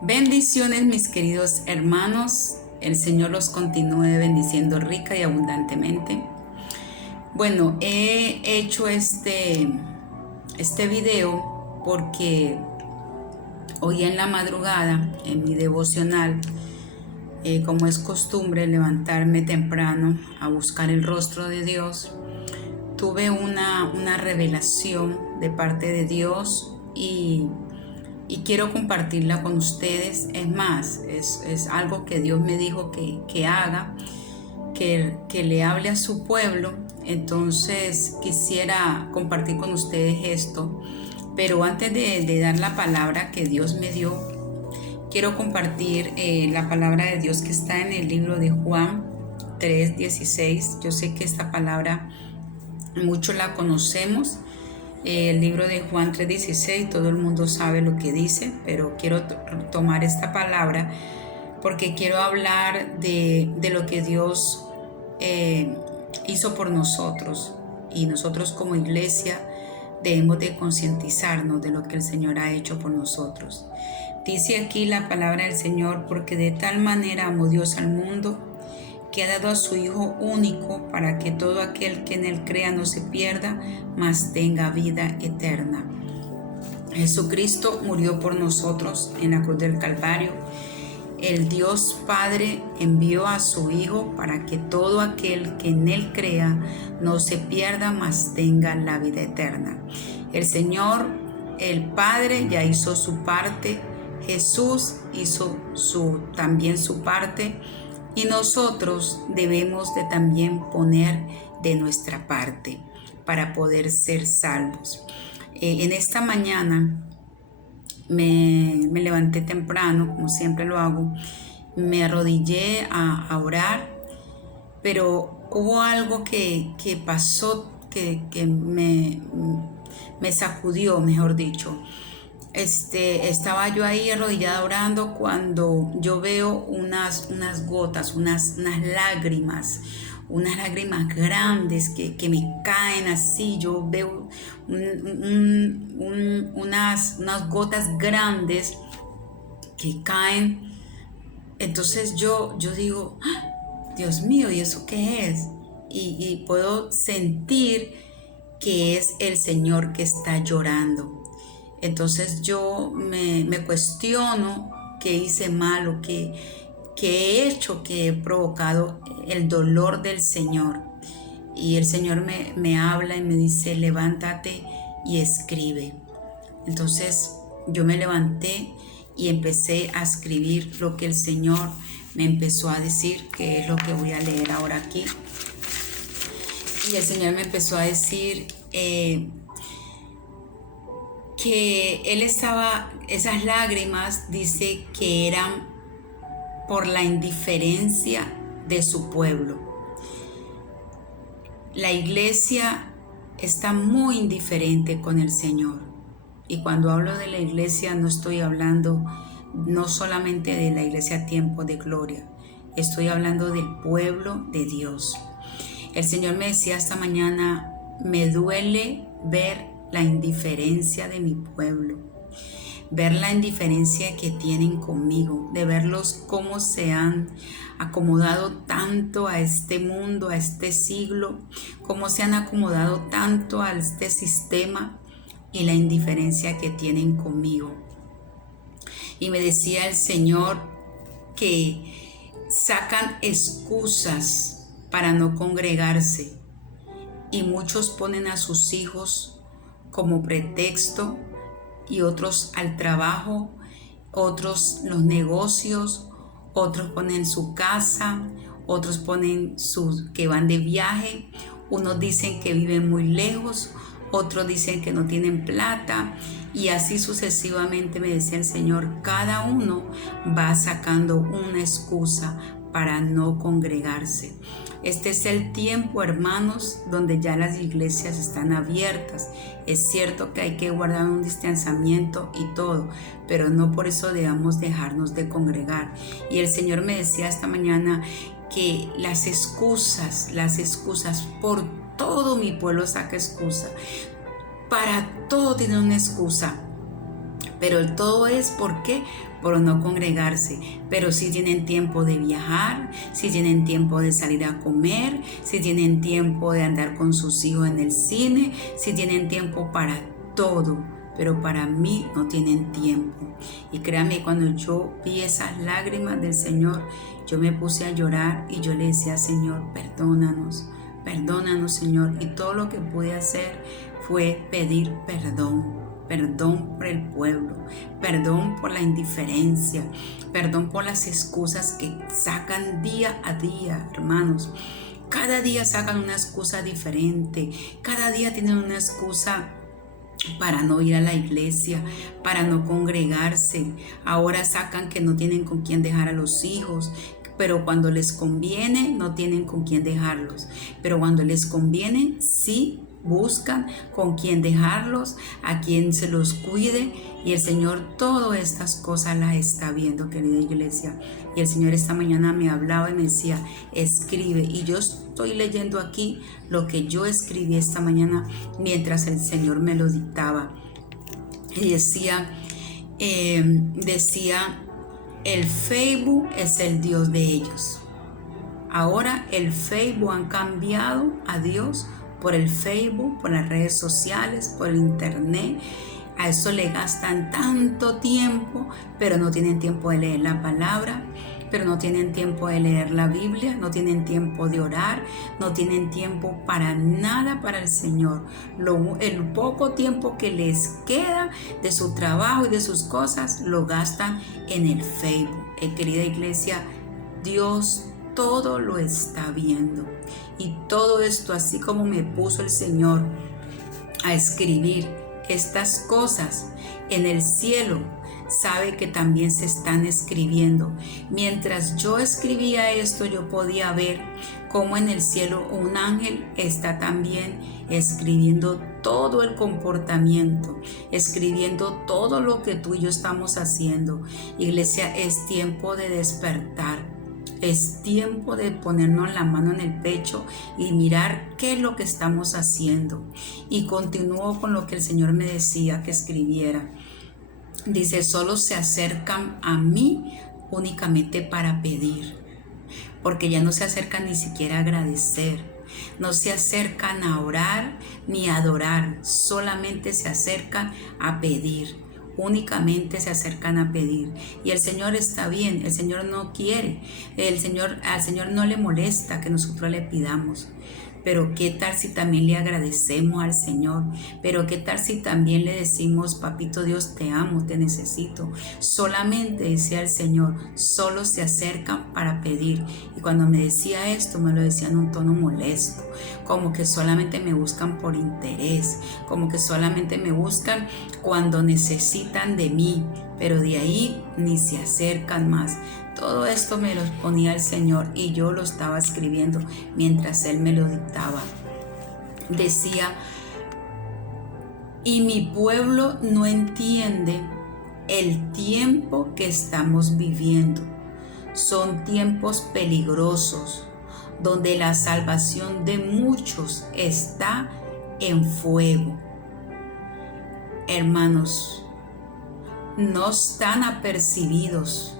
Bendiciones, mis queridos hermanos. El Señor los continúe bendiciendo rica y abundantemente. Bueno, he hecho este video porque hoy en la madrugada, en mi devocional, como es costumbre levantarme temprano a buscar el rostro de Dios, tuve una revelación de parte de Dios y quiero compartirla con ustedes. Es más, es algo que Dios me dijo que haga, que le hable a su pueblo. Entonces quisiera compartir con ustedes esto, pero antes de dar la palabra que Dios me dio, quiero compartir la palabra de Dios que está en el libro de Juan 3:16. Yo sé que esta palabra muchos la conocemos. El libro de Juan 3:16, todo el mundo sabe lo que dice, pero quiero tomar esta palabra porque quiero hablar de lo que Dios hizo por nosotros, y nosotros como iglesia debemos de concientizarnos de lo que el Señor ha hecho por nosotros. Dice aquí la palabra del Señor: porque de tal manera amó Dios al mundo, que ha dado a su Hijo único, para que todo aquel que en Él crea no se pierda, mas tenga vida eterna. Jesucristo murió por nosotros en la cruz del Calvario. El Dios Padre envió a su Hijo para que todo aquel que en Él crea no se pierda, mas tenga la vida eterna. El Señor, el Padre, ya hizo su parte. Jesús hizo también su parte. Y nosotros debemos de también poner de nuestra parte para poder ser salvos. En esta mañana me levanté temprano, como siempre lo hago. Me arrodillé a orar, pero hubo algo que pasó que me sacudió, mejor dicho. Estaba yo ahí arrodillada orando, cuando yo veo unas gotas, unas lágrimas grandes que me caen así. Yo veo unas gotas grandes que caen. Entonces yo digo: Dios mío, ¿y eso qué es? Y puedo sentir que es el Señor que está llorando. Entonces yo me cuestiono qué hice mal, o qué he hecho, que he provocado el dolor del Señor. Y el Señor me habla y me dice: levántate y escribe. Entonces yo me levanté y empecé a escribir lo que el Señor me empezó a decir, que es lo que voy a leer ahora aquí. Y el Señor me empezó a decir que esas lágrimas, dice que eran por la indiferencia de su pueblo. La iglesia está muy indiferente con el Señor. Y cuando hablo de la iglesia, no estoy hablando no solamente de la iglesia Tiempo de Gloria, estoy hablando del pueblo de Dios. El Señor me decía esta mañana: me duele ver la indiferencia de mi pueblo, ver la indiferencia que tienen conmigo, de verlos cómo se han acomodado tanto a este mundo, a este siglo, cómo se han acomodado tanto a este sistema, y la indiferencia que tienen conmigo. Y me decía el Señor que sacan excusas para no congregarse, y muchos ponen a sus hijos como pretexto, y otros al trabajo, otros los negocios, otros ponen su casa, otros ponen que van de viaje, unos dicen que viven muy lejos, otros dicen que no tienen plata, y así sucesivamente. Me decía el Señor, cada uno va sacando una excusa para no congregarse. Este es el tiempo, hermanos, donde ya las iglesias están abiertas. Es cierto que hay que guardar un distanciamiento y todo, pero no por eso debemos dejarnos de congregar. Y el Señor me decía esta mañana que las excusas, por todo mi pueblo saca excusa. Para todo tiene una excusa. Pero todo es ¿por qué? Por no congregarse. Pero si tienen tiempo de viajar, si tienen tiempo de salir a comer, si tienen tiempo de andar con sus hijos en el cine, si tienen tiempo para todo. Pero para mí no tienen tiempo. Y créanme, cuando yo vi esas lágrimas del Señor, yo me puse a llorar y yo le decía, Señor, perdónanos, perdónanos, Señor. Y todo lo que pude hacer fue pedir perdón. Perdón por el pueblo, perdón por la indiferencia, perdón por las excusas que sacan día a día, hermanos. Cada día sacan una excusa diferente, cada día tienen una excusa para no ir a la iglesia, para no congregarse. Ahora sacan que no tienen con quién dejar a los hijos, pero cuando les conviene no tienen con quién dejarlos. Pero cuando les conviene, sí buscan con quién dejarlos, a quien se los cuide. Y el Señor todas estas cosas las está viendo, querida iglesia. Y el Señor esta mañana me hablaba y me decía, escribe. Y yo estoy leyendo aquí lo que yo escribí esta mañana mientras el Señor me lo dictaba. Y decía, el Facebook es el Dios de ellos. Ahora el Facebook han cambiado a Dios por el Facebook, por las redes sociales, por el internet. A eso le gastan tanto tiempo, pero no tienen tiempo de leer la palabra, pero no tienen tiempo de leer la Biblia, no tienen tiempo de orar, no tienen tiempo para nada para el Señor. El poco tiempo que les queda de su trabajo y de sus cosas, lo gastan en el Facebook. Querida iglesia, Dios todo lo está viendo. Y todo esto, así como me puso el Señor a escribir estas cosas en el cielo, sabe que también se están escribiendo. Mientras yo escribía esto, yo podía ver cómo en el cielo un ángel está también escribiendo todo el comportamiento, escribiendo todo lo que tú y yo estamos haciendo. Iglesia, es tiempo de despertar. Es tiempo de ponernos la mano en el pecho y mirar qué es lo que estamos haciendo. Y continúo con lo que el Señor me decía que escribiera. Dice, solo se acercan a mí únicamente para pedir, porque ya no se acercan ni siquiera a agradecer, no se acercan a orar ni a adorar, solamente se acercan a pedir. Únicamente se acercan a pedir. Y el Señor está bien, el Señor no quiere, al Señor no le molesta que nosotros le pidamos. Pero qué tal si también le agradecemos al Señor. Pero qué tal si también le decimos, papito Dios, te amo, te necesito. Solamente decía el Señor, solo se acercan para pedir. Y cuando me decía esto, me lo decía en un tono molesto, como que solamente me buscan por interés, como que solamente me buscan cuando necesitan de mí, pero de ahí ni se acercan más. Todo esto me lo ponía el Señor y yo lo estaba escribiendo mientras Él me lo dictaba. Decía, y mi pueblo no entiende el tiempo que estamos viviendo. Son tiempos peligrosos, donde la salvación de muchos está en fuego. Hermanos, no están apercibidos.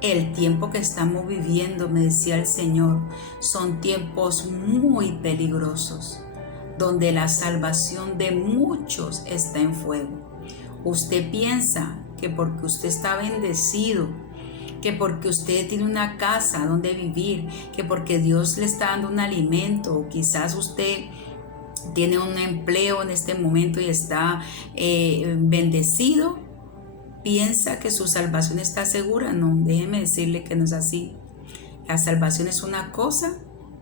El tiempo que estamos viviendo, me decía el Señor, son tiempos muy peligrosos, donde la salvación de muchos está en fuego. Usted piensa que porque usted está bendecido, que porque usted tiene una casa donde vivir, que porque Dios le está dando un alimento, o quizás usted tiene un empleo en este momento y está bendecido, piensa que su salvación está segura. No, déjeme decirle que no es así. La salvación es una cosa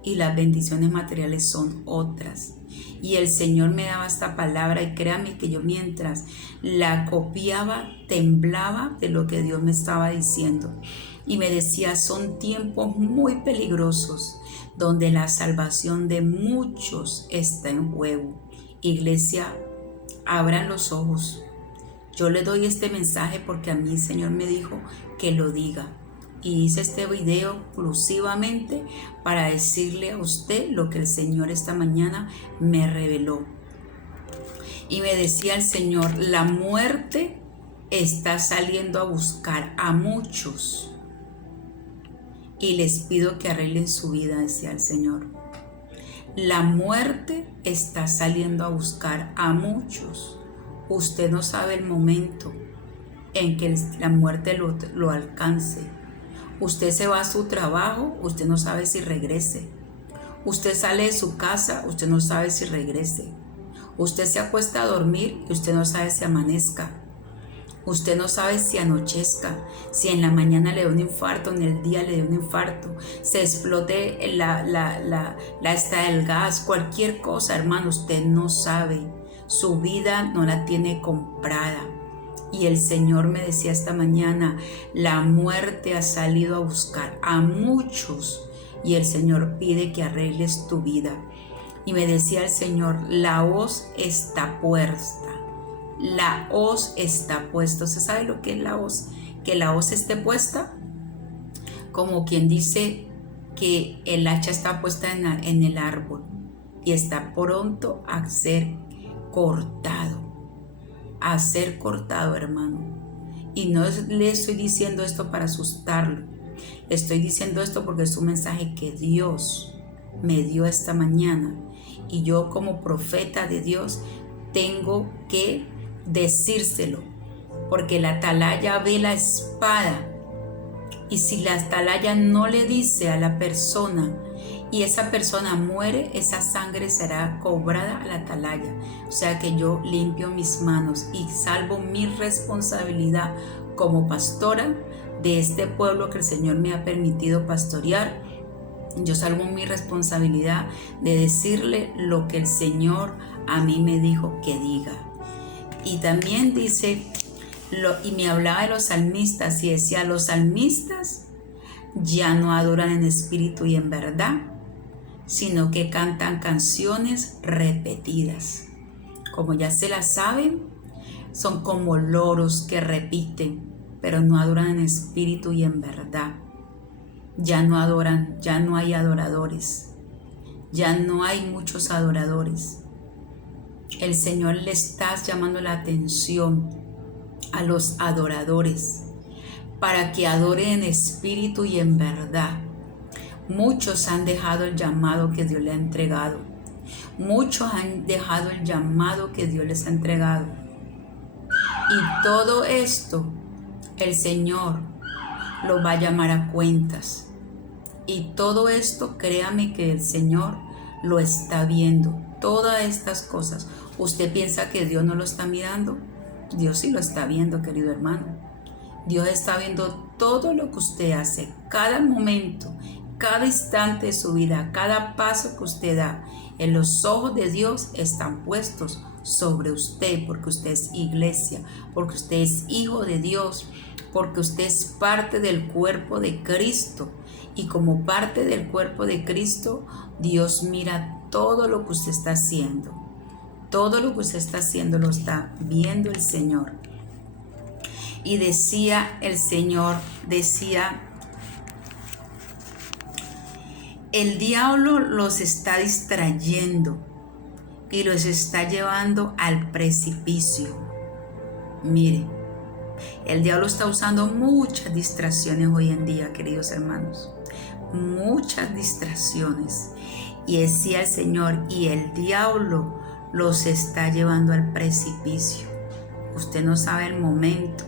y las bendiciones materiales son otras. Y el Señor me daba esta palabra y créame que yo mientras la copiaba, temblaba de lo que Dios me estaba diciendo. Y me decía, son tiempos muy peligrosos donde la salvación de muchos está en juego. Iglesia, abran los ojos. Yo le doy este mensaje porque a mí el Señor me dijo que lo diga. Y hice este video exclusivamente para decirle a usted lo que el Señor esta mañana me reveló. Y me decía el Señor, la muerte está saliendo a buscar a muchos y les pido que arreglen su vida, decía el Señor. La muerte está saliendo a buscar a muchos. Usted no sabe el momento en que la muerte lo alcance. Usted se va a su trabajo, usted no sabe si regrese. Usted sale de su casa, usted no sabe si regrese. Usted se acuesta a dormir y usted no sabe si amanezca. Usted no sabe si anochezca, si en la mañana le da un infarto, en el día le da un infarto, se explote la esta del gas, cualquier cosa, hermano, usted no sabe. Su vida no la tiene comprada. Y el Señor me decía esta mañana, la muerte ha salido a buscar a muchos y el Señor pide que arregles tu vida. Y me decía el Señor, la hoz está puesta. La hoz está puesta. ¿Usted sabe lo que es la hoz? Que la hoz esté puesta, como quien dice que el hacha está puesta en el árbol y está pronto a ser cortado. A ser cortado, hermano. Y no le estoy diciendo esto para asustarlo. Estoy diciendo esto porque es un mensaje que Dios me dio esta mañana. Y yo como profeta de Dios tengo que decírselo, porque la atalaya ve la espada, y si la atalaya no le dice a la persona y esa persona muere, esa sangre será cobrada a la atalaya. O sea que yo limpio mis manos y salvo mi responsabilidad como pastora de este pueblo que el Señor me ha permitido pastorear. Yo salvo mi responsabilidad de decirle lo que el Señor a mí me dijo que diga. Y también dice, y me hablaba de los salmistas y decía, los salmistas ya no adoran en espíritu y en verdad, sino que cantan canciones repetidas. Como ya se las saben, son como loros que repiten, pero no adoran en espíritu y en verdad. Ya no adoran, ya no hay adoradores, ya no hay muchos adoradores. El Señor le está llamando la atención a los adoradores para que adoren en espíritu y en verdad. Muchos han dejado el llamado que Dios les ha entregado. Muchos han dejado el llamado que Dios les ha entregado. Y todo esto el Señor lo va a llamar a cuentas. Y todo esto, créame que el Señor lo está viendo. Todas estas cosas. ¿Usted piensa que Dios no lo está mirando? Dios sí lo está viendo, querido hermano. Dios está viendo todo lo que usted hace, cada momento, cada instante de su vida, cada paso que usted da. En los ojos de Dios están puestos sobre usted, porque usted es iglesia, porque usted es hijo de Dios, porque usted es parte del cuerpo de Cristo. Y como parte del cuerpo de Cristo, Dios mira todo lo que usted está haciendo. Todo lo que usted está haciendo lo está viendo el Señor. Y decía el Señor, el diablo los está distrayendo y los está llevando al precipicio. Mire, el diablo está usando muchas distracciones hoy en día, queridos hermanos. Muchas distracciones. Y decía el Señor, y el diablo los está llevando al precipicio. Usted no sabe el momento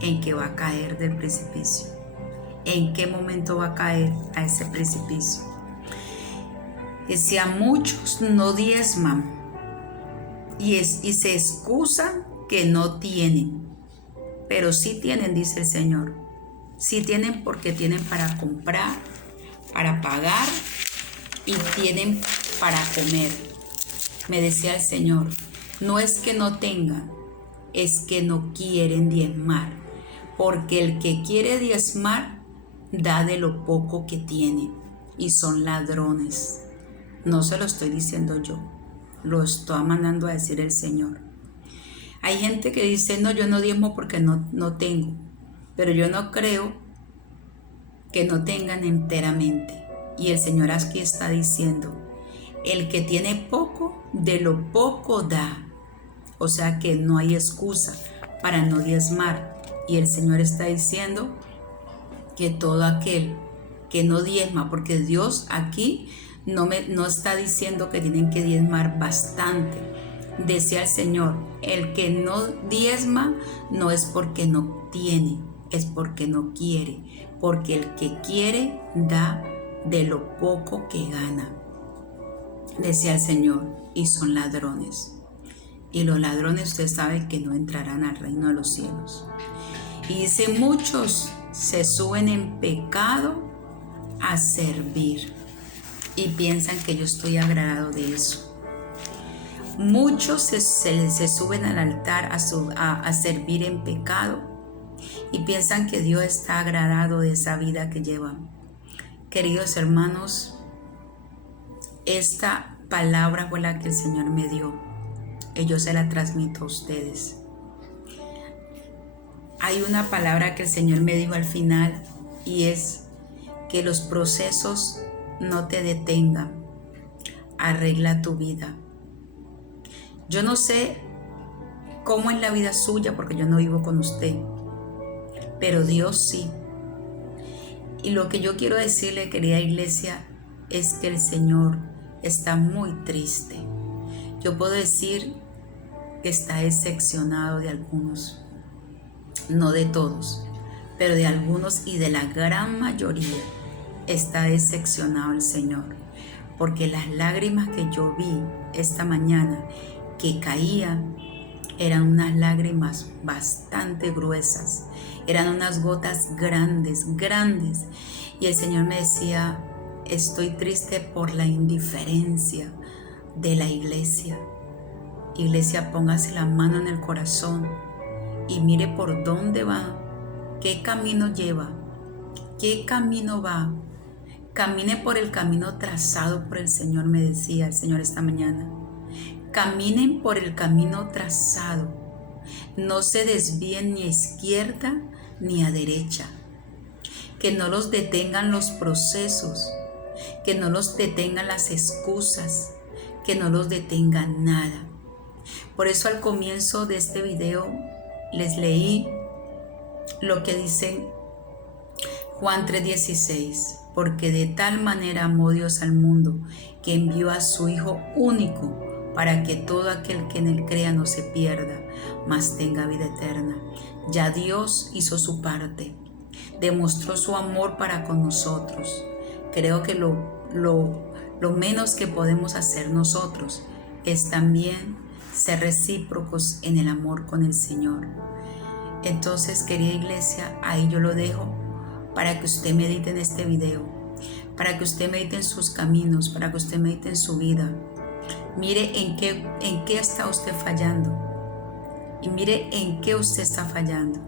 en que va a caer del precipicio. ¿En qué momento va a caer a ese precipicio? Decía, muchos no diezman y se excusan que no tienen, pero sí tienen, dice el Señor. Sí tienen porque tienen para comprar, para pagar y tienen para comer. Me decía el Señor, no es que no tengan, es que no quieren diezmar, porque el que quiere diezmar da de lo poco que tiene y son ladrones. No se lo estoy diciendo yo, lo estoy mandando a decir el Señor. Hay gente que dice, no, yo no diezmo porque no tengo, pero yo no creo que no tengan enteramente. Y el Señor aquí está diciendo, el que tiene poco, de lo poco da. O sea que no hay excusa para no diezmar. Y el Señor está diciendo que todo aquel que no diezma, porque Dios aquí no está diciendo que tienen que diezmar bastante. Decía el Señor, el que no diezma no es porque no tiene, es porque no quiere, porque el que quiere da de lo poco que gana. Decía el Señor, y son ladrones. Y los ladrones, usted sabe que no entrarán al reino de los cielos. Y dice, muchos se suben en pecado a servir y piensan que yo estoy agradado de eso. Muchos se suben al altar a servir en pecado y piensan que Dios está agradado de esa vida que llevan. Queridos hermanos, esta palabra fue la que el Señor me dio y yo se la transmito a ustedes. Hay una palabra que el Señor me dijo al final y es que los procesos no te detengan. Arregla tu vida. Yo no sé cómo es la vida suya porque yo no vivo con usted, pero Dios sí. Y lo que yo quiero decirle, querida iglesia, es que el Señor está muy triste. Yo puedo decir que está decepcionado de algunos, no de todos, pero de algunos y de la gran mayoría está decepcionado el Señor, porque las lágrimas que yo vi esta mañana que caían eran unas lágrimas bastante gruesas, eran unas gotas grandes, y el Señor me decía, estoy triste por la indiferencia de la iglesia. Iglesia, póngase la mano en el corazón y mire por dónde va, qué camino lleva, qué camino va. Camine por el camino trazado por el Señor, me decía el Señor esta mañana. Caminen por el camino trazado. No se desvíen ni a izquierda ni a derecha. Que no los detengan los procesos, que no los detengan las excusas, que no los detengan nada. Por eso al comienzo de este video les leí lo que dice Juan 3:16, porque de tal manera amó Dios al mundo que envió a su Hijo único para que todo aquel que en él crea no se pierda, mas tenga vida eterna. Ya Dios hizo su parte, demostró su amor para con nosotros. Creo que lo menos que podemos hacer nosotros es también ser recíprocos en el amor con el Señor. Entonces, querida iglesia, ahí yo lo dejo para que usted medite en este video, para que usted medite en sus caminos, para que usted medite en su vida. Mire en qué está usted fallando y mire en qué usted está fallando.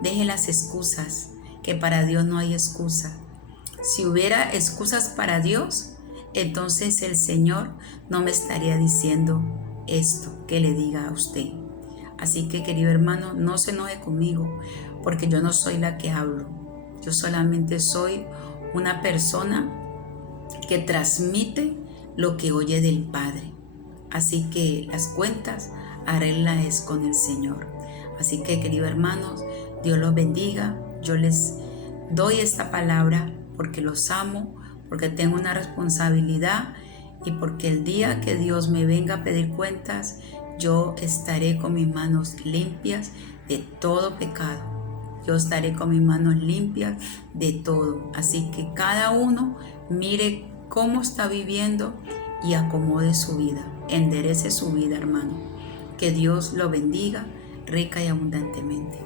Deje las excusas, que para Dios no hay excusa. Si hubiera excusas para Dios, entonces el Señor no me estaría diciendo esto que le diga a usted. Así que, querido hermano, no se enoje conmigo, porque yo no soy la que hablo. Yo solamente soy una persona que transmite lo que oye del Padre. Así que las cuentas, arréglalas con el Señor. Así que, queridos hermanos, Dios los bendiga. Yo les doy esta palabra porque los amo, porque tengo una responsabilidad y porque el día que Dios me venga a pedir cuentas, yo estaré con mis manos limpias de todo pecado. Yo estaré con mis manos limpias de todo. Así que cada uno mire cómo está viviendo y acomode su vida. Enderece su vida, hermano. Que Dios lo bendiga rica y abundantemente.